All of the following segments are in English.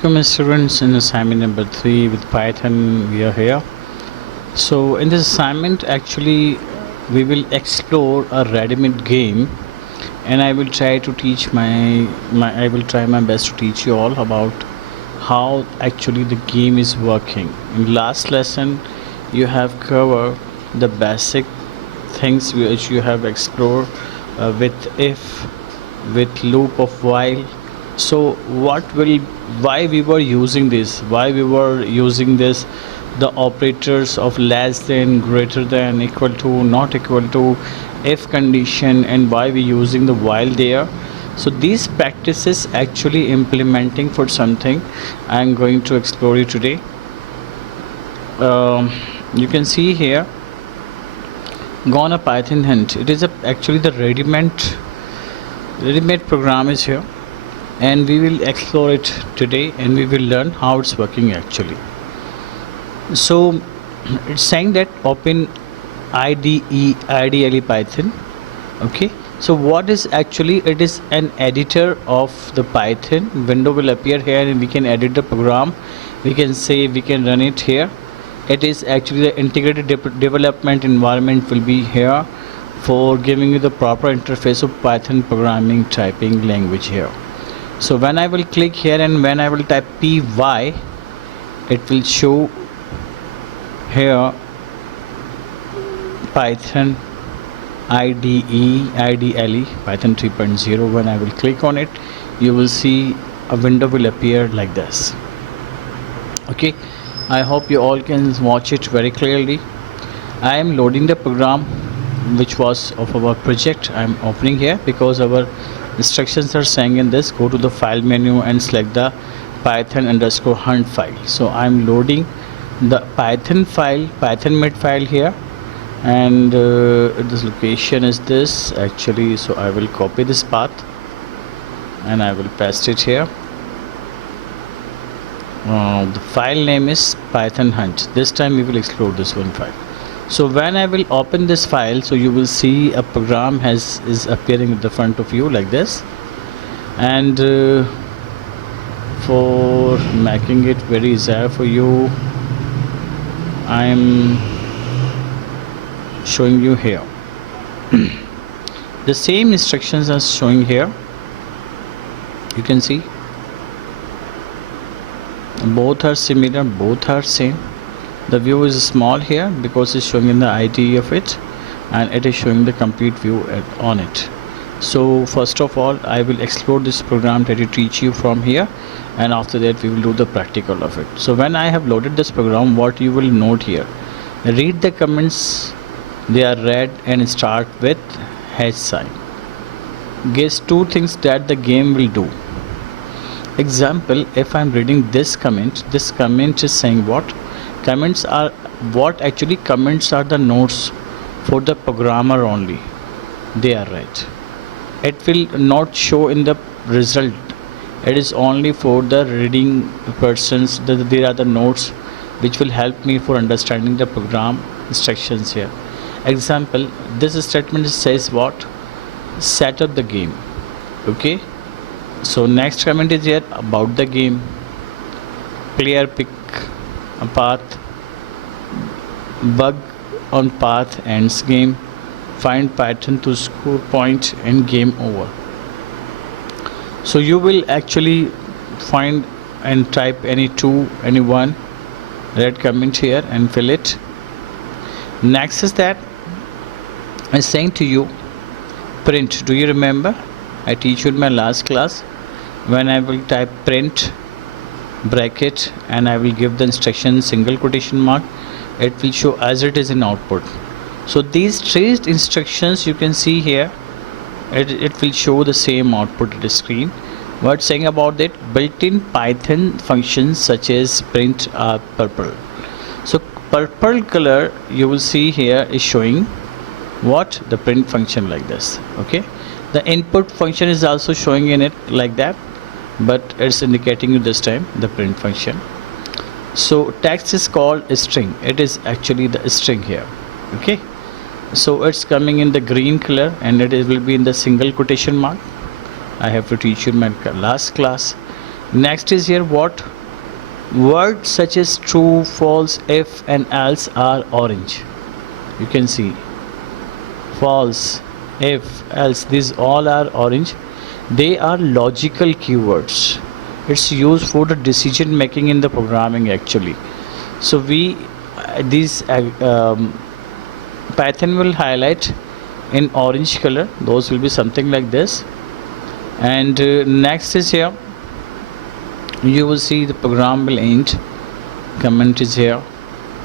Welcome students in assignment number 3 with Python. We are here. So in this assignment actually we will explore a ready-made game, and I will try to teach I will try my best to teach you all about how actually the game is working. In last lesson you have covered the basic things which you have explored with if, with loop of while. So why we were using this, the operators of less than, greater than, equal to, not equal to, if condition, and why we using the while there. So these practices actually implementing for something I am going to explore you today. You can see here, gonna Python hunt. It is actually the ready-made program is here, and we will explore it today, and we will learn how it's working actually. So it's saying that open IDE Python. Okay, so what is actually, it is an editor of the Python window will appear here, and we can edit the program. We can say we can run it here. It is actually the integrated development environment will be here for giving you the proper interface of Python programming typing language here. So when I will click here and when I will type py, it will show here Python IDE Python 3.0. When I will click on it, you will see a window will appear like this. Okay, I hope you all can watch it very clearly. I am loading the program which was of our project. I am opening here because our instructions are saying in this, go to the file menu and select the python_hunt file. So I'm loading the Python file, Python-made file here, and this location is this actually. So I will copy this path and I will paste it here. The file name is Python hunt. This time we will explore this one file. So when I will open this file, so you will see a program is appearing in the front of you like this, and for making it very easier for you, I am showing you here. The same instructions are showing here. You can see both are similar, both are same. The view is small here because it's showing in the IDE of it, and it is showing the complete view on it. So first of all, I will explore this program, try to teach you from here, and after that we will do the practical of it. So when I have loaded this program, what you will note here, read the comments, they are read, and start with hash sign. Guess two things that the game will do. Example, if I am reading this comment is saying what? Comments are the notes for the programmer only. They are right. It will not show in the result. It is only for the reading persons. There are the notes which will help me for understanding the program instructions here. Example, this statement says what? Set up the game. Okay. So next comment is here about the game. Player pick a path, bug on path ends game, find pattern to score point, and game over. So you will actually find and type any two, any one, red comment here and fill it. Next is that I'm saying to you print. Do you remember I teach you in my last class? When I will type print bracket and I will give the instruction single quotation mark, it will show as it is in output. So these three instructions you can see here, it will show the same output at the screen. What's saying about that? Built-in Python functions such as print are purple. So purple color you will see here is showing what? The print function like this. Okay, the input function is also showing in it like that, but it's indicating you this time the print function. So text is called a string. It is actually the string here. Okay, so it's coming in the green color and it will be in the single quotation mark. I have to teach you in my last class. Next is here what? Words such as true, false, if and else are orange. You can see false, if, else, these all are orange. They are logical keywords. It's used for the decision making in the programming actually. So we these Python will highlight in orange color. Those will be something like this. And next is here, you will see the program will end. Comment is here.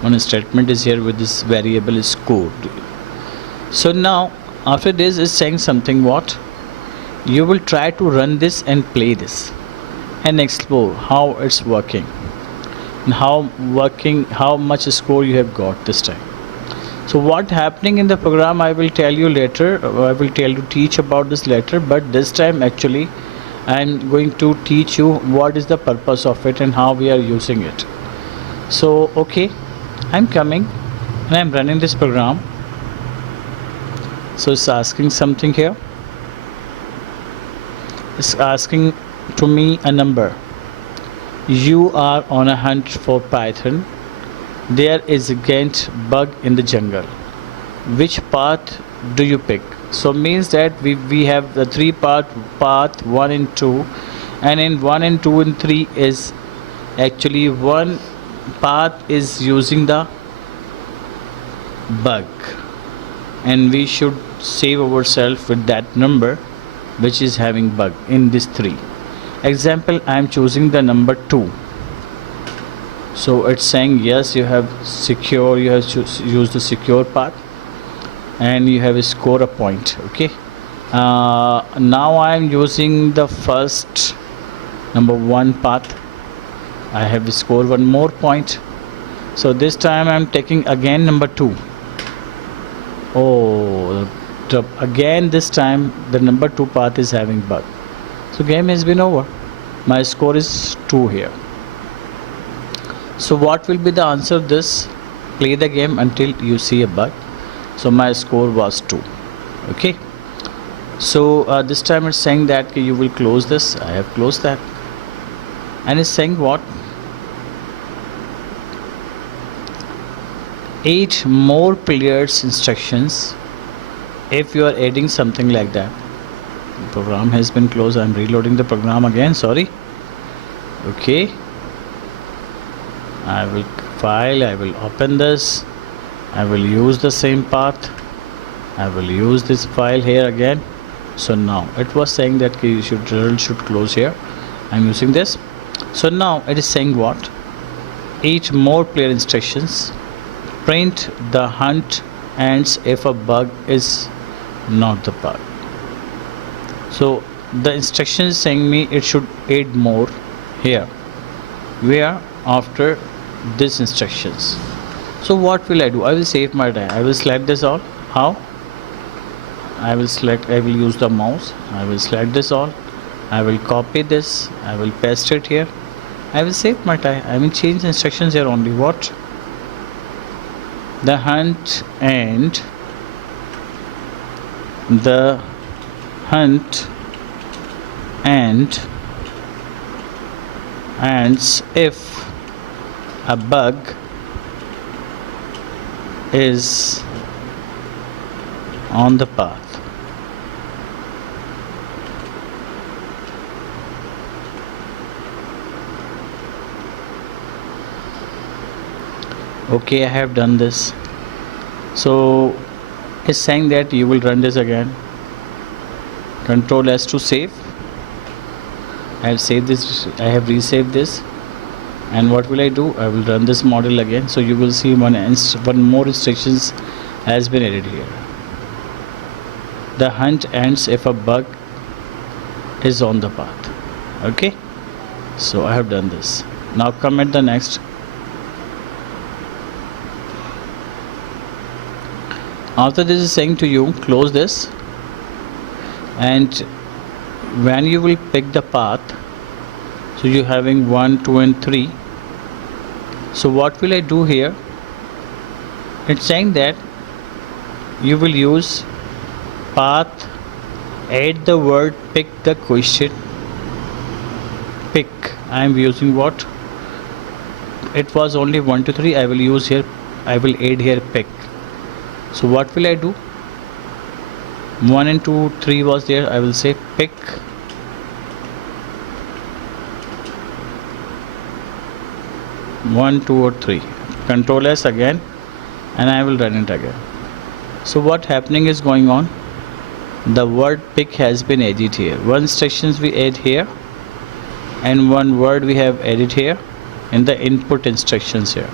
One statement is here with this variable is scored. So now after this is saying something what? You will try to run this and play this and explore how it's working and how much score you have got this time. So what happening in the program I will tell you later. I will teach about this later, but this time actually I am going to teach you what is the purpose of it and how we are using it. So okay, I'm coming and I'm running this program. So it's asking something here. It's asking to me a number. You are on a hunt for Python. There is a Gantt bug in the jungle. Which path do you pick? So means that we have the three path 1 and 2, and in 1 and 2 and 3 is actually one path is using the bug, and we should save ourselves with that number which is having bug in this 3. Example, I am choosing the number 2. So it's saying yes, you have used the secure path and you have scored a point. Okay, now I am using the first number 1 path. I have scored one more point. So this time I am taking again number 2. Oh, again this time the number 2 path is having bug. So game has been over. My score is 2 here. So what will be the answer of this? Play the game until you see a bug. So my score was 2. Okay, so this time it's saying that you will close this. I have closed that, and it's saying what? 8 more players instructions if you are adding something like that. The program has been closed. I'm reloading the program again, sorry. Okay, I will open this. I will use the same path. I will use this file here again. So now it was saying that you should close here. I'm using this. So now it is saying what? 8 more player instructions. Print the hunt ends if a bug is not the bug. So the instruction is saying me it should add more here, where after this instructions. So what will I do? I will save my time. I will select this all. How? I will use the mouse. I will select this all. I will copy this. I will paste it here. I will save my time. I will change the instructions here only. What? The hunt and the hunt and ends if a bug is on the path. Okay, I have done this. So it's saying that you will run this again. Control S to save. I have saved this. I have resaved this. And what will I do? I will run this model again. So you will see one more instructions has been added here. The hunt ends if a bug is on the path. Okay, so I have done this. Now come at the next. After this is saying to you close this, and when you will pick the path, so you having 1, 2 and 3. So what will I do here? It's saying that you will use path, add the word, pick the question, pick. I am using what? It was only 1 2 3. I will use here, I will add here pick. So what will I do? 1 and 2 3 was there. I will say pick 1 2 or 3. Control S again, and I will run it again. So what happening is going on? The word pick has been added here. One instructions we add here, and one word we have added here in the input instructions here.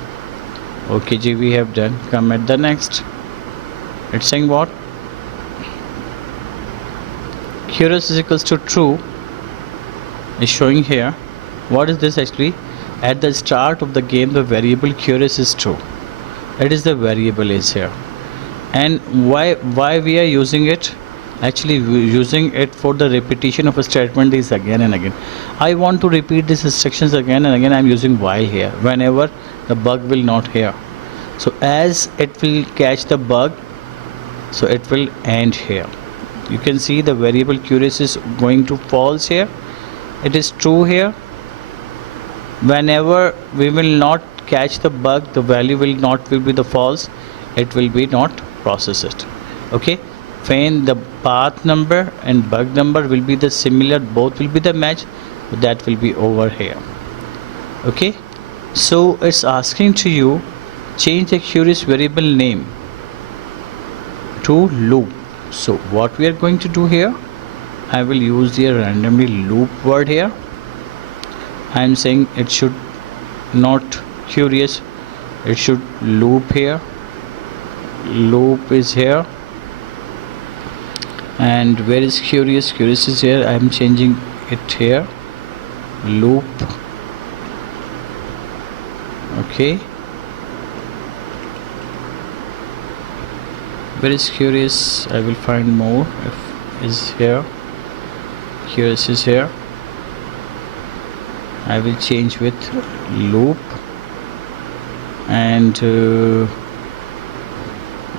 Okay G, we have done. Come at the next. It's saying what? Curious is equals to true is showing here. What is this actually? At the start of the game, the variable curious is true. It is the variable is here. And why we are using it? Actually we using it for the repetition of a statement is again and again. I want to repeat these instructions again and again. I am using while here whenever the bug will not here. So as it will catch the bug, so it will end here. You can see the variable curious is going to false here. It is true here. Whenever we will not catch the bug, the value will be the false. It will be not process it. Okay. When the path number and bug number will be the similar, both will be the match, that will be over here. Okay. So it's asking to you change the curious variable name to loop. So what we are going to do here, I will use the randomly loop word here. I am saying it should not curious, it should loop here. Loop is here. And where is curious? Curious is here. I am changing it here. Loop. Okay. Where is curious? I will find more. If is here. Curious is here. I will change with loop, and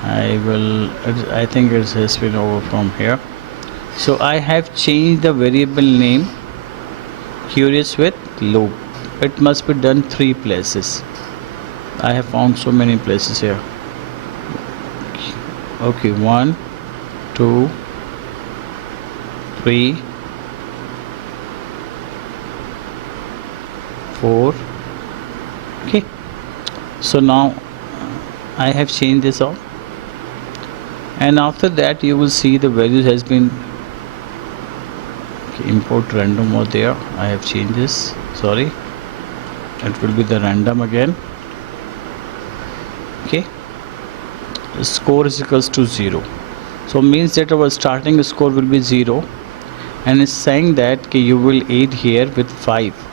I think it has been over from here. So I have changed the variable name curious with loop. It must be done 3 places. I have found so many places here. Okay, 1 2 3 4. Okay, so now I have changed this all, and after that you will see the values has been import random over there. I have changed this, sorry, it will be the random again. Okay, the score is equals to 0, so means that our starting score will be 0, and it's saying that you will add here with 5.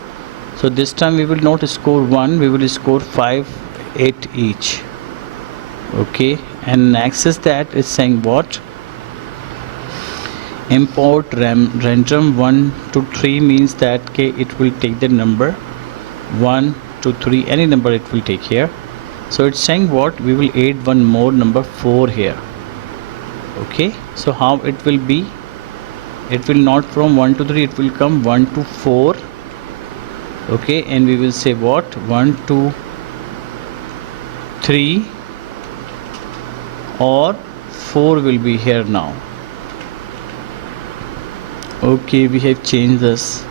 So this time we will not score 1, we will score 5 8 each. Okay, and next is that is saying what? Import random 1 to 3 means that it will take the number 1 to 3, any number it will take here. So it's saying what? We will add one more number 4 here. Okay, so how it will be? It will not from 1 to 3, it will come 1 to 4. Okay, and we will say what? 1 2 3 or 4 will be here now. Okay, we have changed this,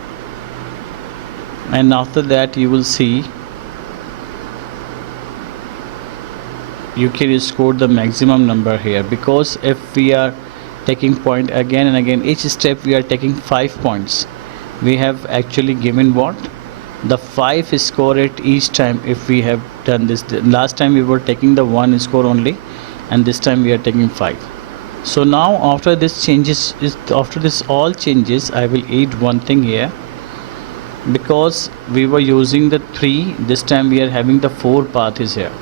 and after that you will see you can score the maximum number here, because if we are taking point again and again, each step we are taking 5 points. We have actually given what? The 5 score at each time. If we have done this, last time we were taking the 1 score only, and this time we are taking 5. So now after this changes, after this all changes, I will add one thing here, because we were using the 3, this time we are having the 4 path is here.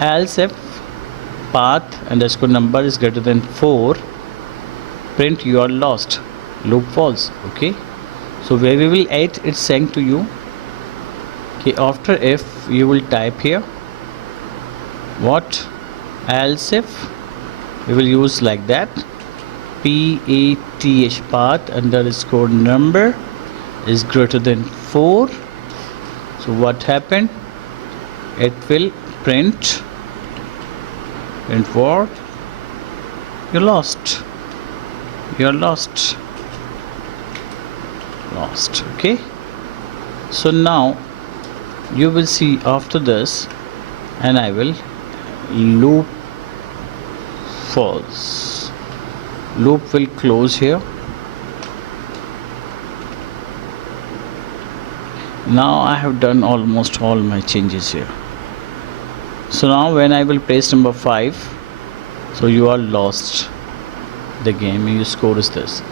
Else if path underscore number is greater than 4, print you are lost, loop false. Okay, so where we will add, it's saying to you, okay, after if you will type here what? Else if we will use like that, path underscore number is greater than 4. So what happened? It will print what? You lost. You are lost. Okay. So now you will see after this, and I will loop false. Loop will close here. Now I have done almost all my changes here. So now when I will press number 5, so you are lost the game, your score is this.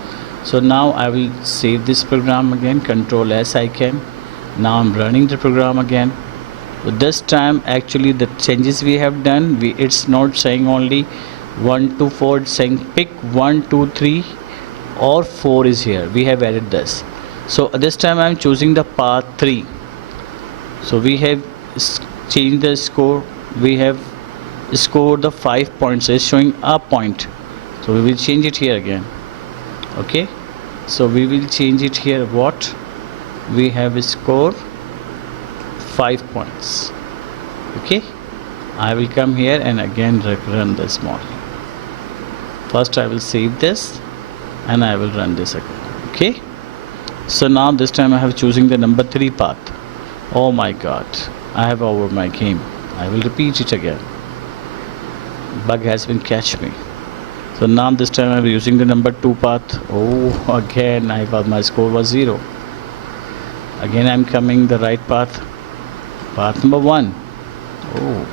So now I will save this program again, Control S I can. Now I'm running the program again. So this time actually the changes we have done, it's not saying only 1 to 4, it's saying pick 1 2 3 or 4 is here. We have added this. So this time I'm choosing the path 3. So we have changed the score. We have scored the 5 points. It's showing a point. So we will change it here again. Okay. So we will change it here. What? We have scored 5 points. Okay. I will come here and again run this model. First I will save this and I will run this again. Okay. So now this time I have choosing the number 3 path. Oh my god, I have over my game. I will repeat it again. Bug has been catch me. So now this time I am using the number 2 path. Oh, again my score was 0. Again I am coming the right path. Path number 1. Oh,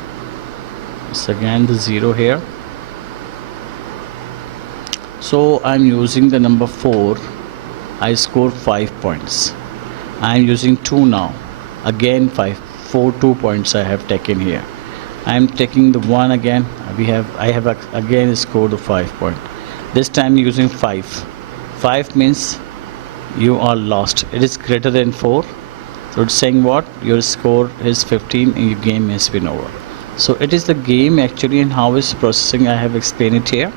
it's again the 0 here. So I am using the number 4. I scored 5 points. I am using 2 now. Again 2 points I have taken here. I am taking the 1 again. I have again scored the 5 point. This time using 5. 5 means you are lost. It is greater than 4. So it's saying what? Your score is 15 and your game has been over. So it is the game actually, and how it's processing I have explained it here.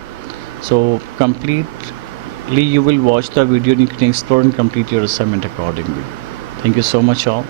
So completely you will watch the video and you can explore and complete your assignment accordingly. Thank you so much all.